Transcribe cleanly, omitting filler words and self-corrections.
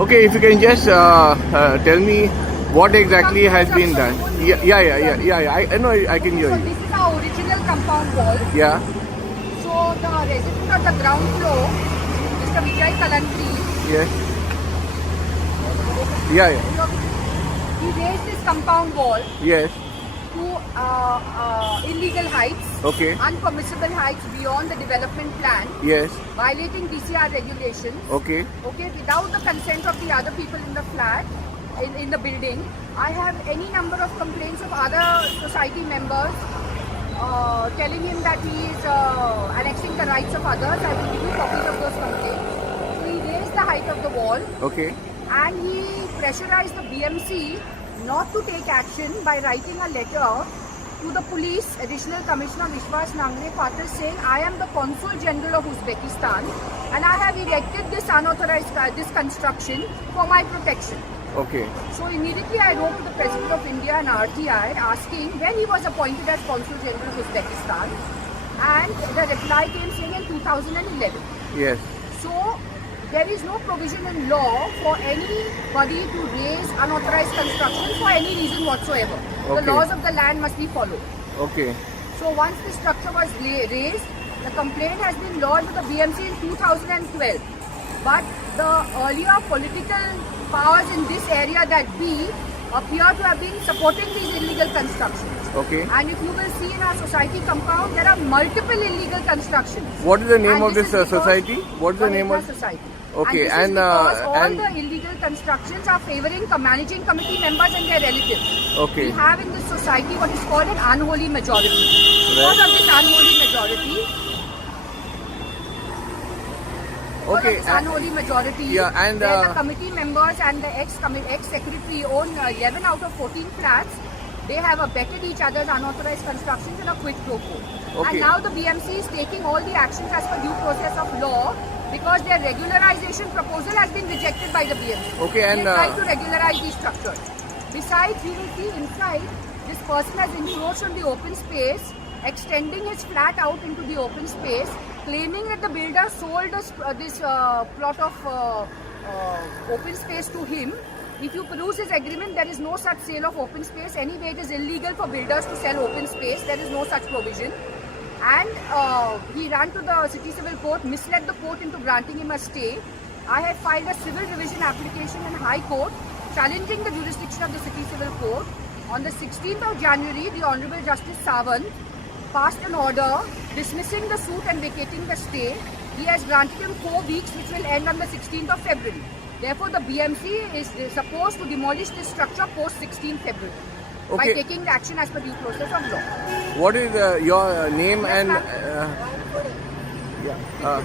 Okay, if you can just tell me what exactly has been done. Yeah. I know I can hear So you. this is our original compound wall. Yeah. So the resident of the ground floor, Mr. Vijay Kalantri, Yes. Yeah. he raised this compound wall Yes. to illegal heights, Okay. unpermissible heights beyond the development plan, Yes. violating DCR regulations. Okay. Okay, without the consent of the other people in the flat, in the building. I have any number of complaints of other society members telling him that he is annexing the rights of others. I will give you copies of those complaints. So he raised the height of the wall Okay. and he pressurized the BMC not to take action by writing a letter to the police additional commissioner Vishwas Nangre Patil saying, I am the consul general of Uzbekistan and I have erected this unauthorized this construction for my protection. Okay. So immediately I wrote to the President of India and RTI asking when he was appointed as Consul General of Uzbekistan, and the reply came saying in 2011. Yes. So there is no provision in law for anybody to raise unauthorized construction for any reason whatsoever. Okay. The laws of the land must be followed. Okay. So once the structure was raised, the complaint has been lodged with the BMC in 2012. But the earlier political powers in this area that be appear to have been supporting these illegal constructions. Okay. And if you will see in our society compound, there are multiple illegal constructions. What is the name And of this is because society? What is the name Vanessa of? society? Okay, and this is because all and- the illegal constructions are favoring managing committee members and their relatives. Okay. We have in this society what is called an unholy majority. Because of this unholy majority, Okay. Because of this unholy majority, Yeah, and, where the committee members and the ex-secretary own 11 out of 14 flats, they have abetted each other's unauthorized constructions in a quid pro quo. Okay. And now the BMC is taking all the actions as per due process of law because their regularization proposal has been rejected by the BMC. Okay, and, they try to regularize these structures. Besides, you will see inside, this person has encroached on the open space, extending his flat out into the open space, claiming that the builder sold this plot of open space to him. If you peruse his agreement, there is no such sale of open space. Anyway, it is illegal for builders to sell open space. There is no such provision. And he ran to the City Civil Court, misled the court into granting him a stay. I had filed a civil revision application in High Court challenging the jurisdiction of the City Civil Court. On the 16th of January, the Honorable Justice Sawant passed an order dismissing the suit and vacating the stay. He has granted him 4 weeks, which will end on the 16th of February. Therefore, the BMC is supposed to demolish this structure post 16th February by Okay. taking the action as per due process of law. What is your name Yes, and ma'am. yeah.